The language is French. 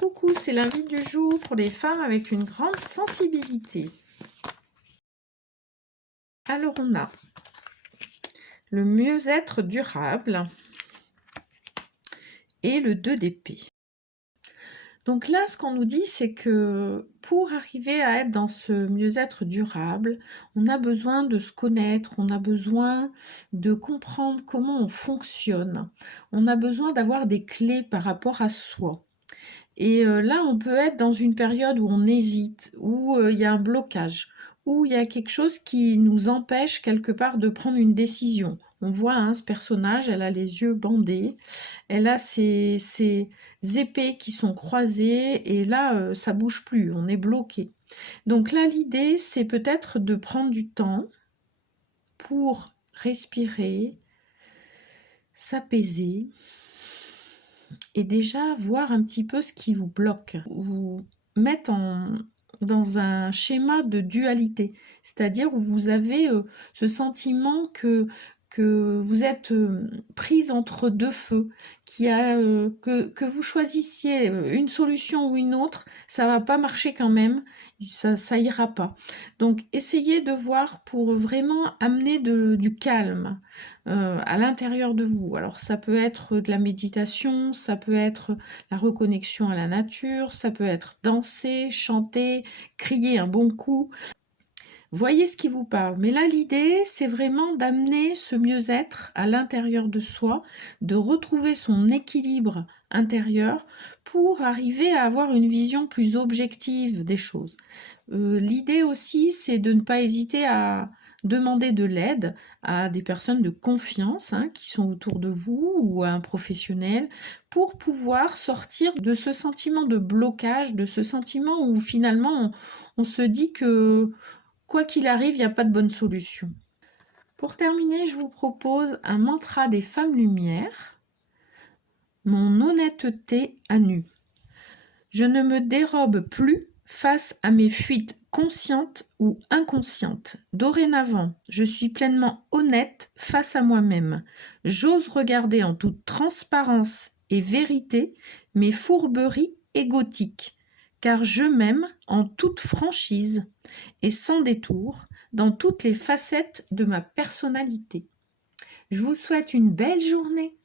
Coucou, c'est l'invite du jour pour les femmes avec une grande sensibilité. Alors on a le mieux-être durable et le 2 d'épée. Donc là, ce qu'on nous dit, c'est que pour arriver à être dans ce mieux-être durable, on a besoin de se connaître, on a besoin de comprendre comment on fonctionne, on a besoin d'avoir des clés par rapport à soi. Et là, on peut être dans une période où on hésite, où il y a un blocage, où il y a quelque chose qui nous empêche quelque part de prendre une décision. On voit hein, ce personnage, elle a les yeux bandés, elle a ses épées qui sont croisées et là, ça bouge plus, on est bloqué. Donc là, l'idée, c'est peut-être de prendre du temps pour respirer, s'apaiser et déjà voir un petit peu ce qui vous bloque. Vous mettre dans un schéma de dualité, c'est-à-dire où vous avez ce sentiment que vous êtes prise entre deux feux, que vous choisissiez une solution ou une autre, ça va pas marcher quand même, ça ira pas. Donc essayez de voir pour vraiment amener du calme à l'intérieur de vous. Alors ça peut être de la méditation, ça peut être la reconnexion à la nature, ça peut être danser, chanter, crier un bon coup. Voyez ce qui vous parle. Mais là, l'idée, c'est vraiment d'amener ce mieux-être à l'intérieur de soi, de retrouver son équilibre intérieur pour arriver à avoir une vision plus objective des choses. L'idée aussi, c'est de ne pas hésiter à demander de l'aide à des personnes de confiance hein, qui sont autour de vous ou à un professionnel pour pouvoir sortir de ce sentiment de blocage, de ce sentiment où finalement on se dit que quoi qu'il arrive, il n'y a pas de bonne solution. Pour terminer, je vous propose un mantra des femmes lumière. Mon honnêteté à nu. Je ne me dérobe plus face à mes fuites conscientes ou inconscientes. Dorénavant, je suis pleinement honnête face à moi-même. J'ose regarder en toute transparence et vérité mes fourberies égotiques, car je m'aime en toute franchise et sans détour dans toutes les facettes de ma personnalité. Je vous souhaite une belle journée.